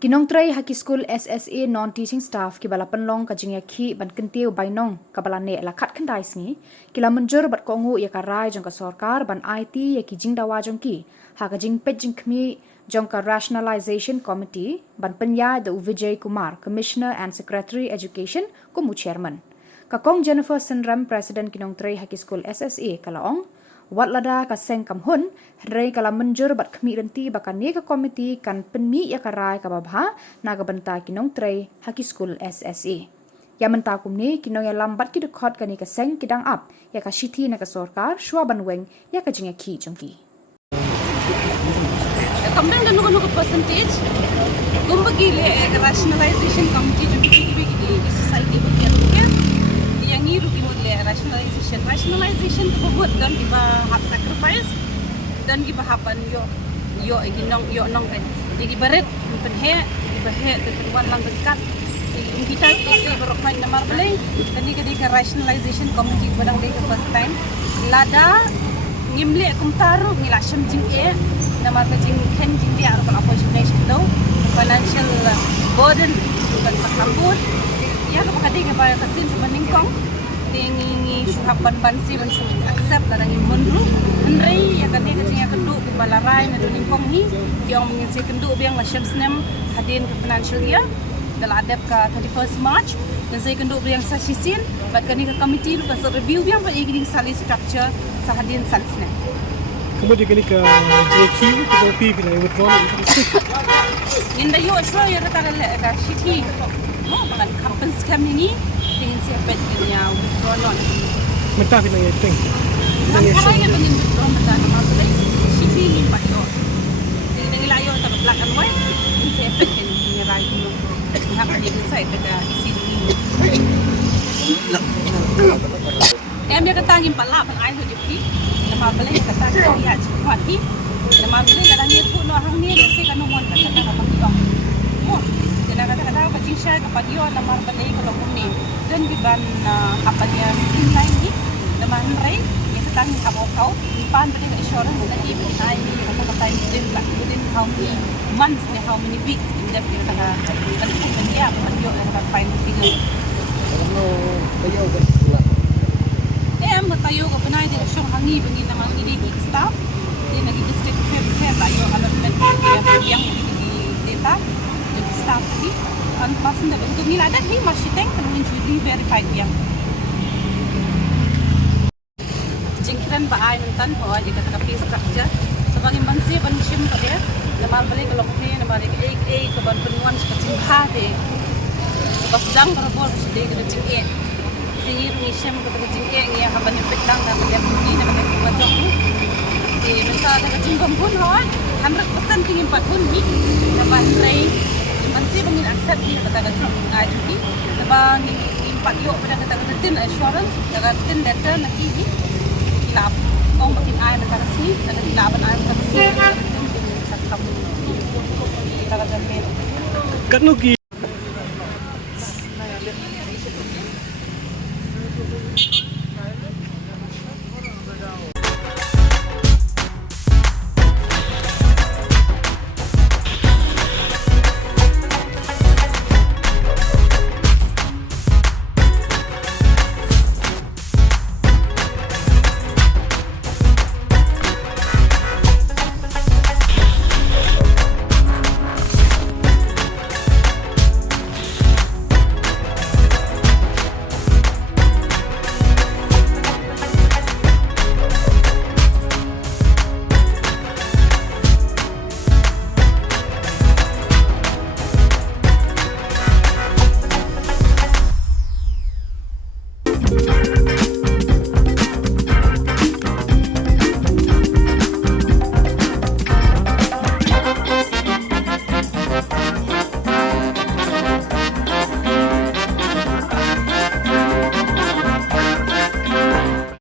Kinong tray haki school SSA non-teaching staff ki bala penlong ka jingya ki ban kentiu bainong ka bala ne la khat khandai sni kila menjur bat kongu ya ka rai jong ka sarkar ban IT ya ki jing dawa jong ki ha ka jing pet jing khmi jong ka rationalization committee ban penya the Vijay Kumar commissioner and secretary education ko mu chairman ka kong Jennifer Senram president kinong tray haki school SSA kalaong wat lada ka seng kam hun rei kala menjur bat khmi renti bakan ni ka komiti kan penmi ya karai ka babha na ka banta kinong tray haki school SSA ya menta kum ni kinong ya lambat ki dekhot ka ni ka seng kidang up ya ka shithi na ka sarkar shwa banweng ya ka jinga ki jongki Kamdan dan nuka percentage gumbagi le rationalization committee jo bigi di society bagian yang ni rugi model rationalization to buat dan kita hak sacrifice dan kita hapan yo nong kan jadi baret penhe ketuan lang dekat kita berokman namar beleng kani ke rationalization committee badang de first time lada ngimle kumtaru ngilasham jing namar jing ken jing dia ar opportunity do financial burden bukan sakambut ya ka pakadi ka ba kasin maningkong tingi suhapan bansi ban su accept la ngi mundu henry ya kadi ka tinga kendu balarai na ningkong hi yang mengisi kendu biang la shamsnem hadin ke financial year dal adap ka 31st March dan saya kendu biang sa sisin bat kani ka committee ka review biang ba iging sali structure sa hadin salsnem kemudian kini ke JQ ke JP bila withdraw inda yo ashwa ya kata ka shiti no bagan company scam ini tingin siya pet niya withdraw non mentah bila ya ting nang kaya bangin withdraw mata na mabay shiti ni pato tingin layo ta black and white tingin siya pet niya right no hak ni decide pada isi ni dia kata ngim pala pan ai ho jipi nama beli kata ya chwati nama beli la ni tu no hang ni se kan mon kata ka pagong oh dina kata bajing sya ka pagyo nama beli kalau ni dan di ban apa dia streamline ni nama rei ni kata ni kau pan beli insurance na ni ai ni kata ni din la within how many months ni how many weeks in that dia kata kan dia pagyo ka find figure no bayo ba tayo ka panay din siyang hangi bangin naman ini staff din nagi district fair tayo allotment yang data yung staff ni ang pasin na bentuk nila dan ni masiteng kanungin judi verified yang jingkiran ba ay ng tan ho di kata ka structure sa bangin bansi bansim ka dia naman balik kalau kami naman ek ka ban penuan sa cingha de basdang karabor sa de ka cinghe tinggi pengisam ke jingke ngi haban petang dan dia bunyi dan dia wajok ni bentar ada jingkom pun ho 100% tinggi 4 pun ni dapat tray mansi bangin accept ni kata kata ajuki dabang impak yo pada kata kata tin assurance dapat tin letter nak ni kilap kong bakin ai nak kasi dan kilaban ai nak kasi sakam kita kata kat nuki